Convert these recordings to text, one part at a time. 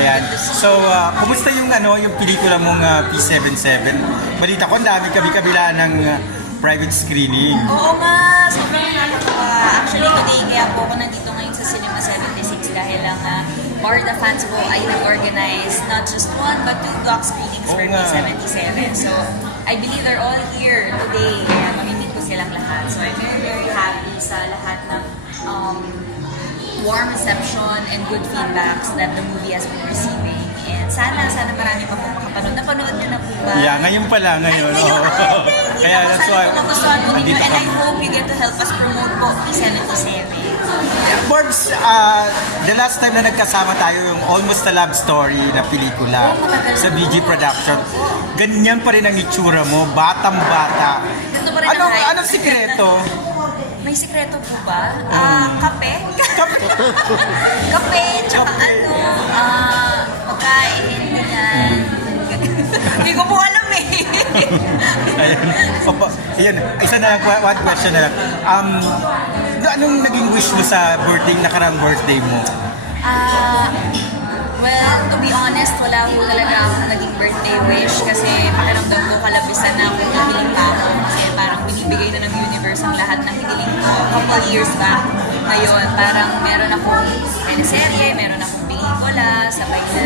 Ayan. So, kumusta yung yung pelikula mong P77? Balita ko, ang dami kabi-kabila ng private screening. Oo nga, sobrang nakakatawa. Actually, today kaya po ako nandito ngayon sa Cinema 76 dahil lang Barda fans po ay nag-organize not just one but two doc screenings for P77. So, I believe they're all here today. Kaya mamimit ko silang lahat. So, I'm very, very happy sa lahat ng warm reception and good feedbacks that the movie has been receiving. And sana marami pa po makapanood. Napanood niyo na po ba? Yeah, ngayon pala, ngayon. Ay, ngayon. Kaya that's why, sana po magustuhan mo ninyo. nandito And I kami. hope you get to help us promote po P77. Borbs, the last time na nagkasama tayo yung Almost a Love Story na pelikula sa BG Production, ganyan pa rin ang itsura mo, batang-bata. Ganito pa rin ang height. Anong sikreto? May sikreto po ba? Kape? Kape, tsaka pagkain, ganyan. Hindi ko po alam eh. Ayan, isa na lang, one question na lang. Anong naging wish mo sa nakarang birthday mo? Well, to be honest, wala po talaga akong naging birthday wish kasi pakiramdam ko kalabisan na akong hihiling pa ako kasi parang binibigay na ng universe ang lahat ng hiniling ko. Couple years back, ngayon parang meron akong teleserye, meron akong pelikula, sabay na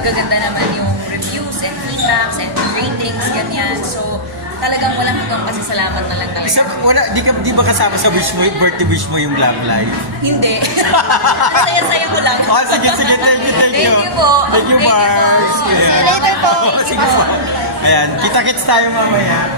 magaganda naman yung reviews and feedbacks and ratings, ganyan. So, talagang walang hanggang pasasalamat na lang talaga. Di ba kasama sa birthday wish mo yung love life? Hindi. Saya-saya ko lang. Sige, thank you. Thank you po. Thank you, Mars. See you later po. Sige po. Ayan, kita-kits tayo mamaya.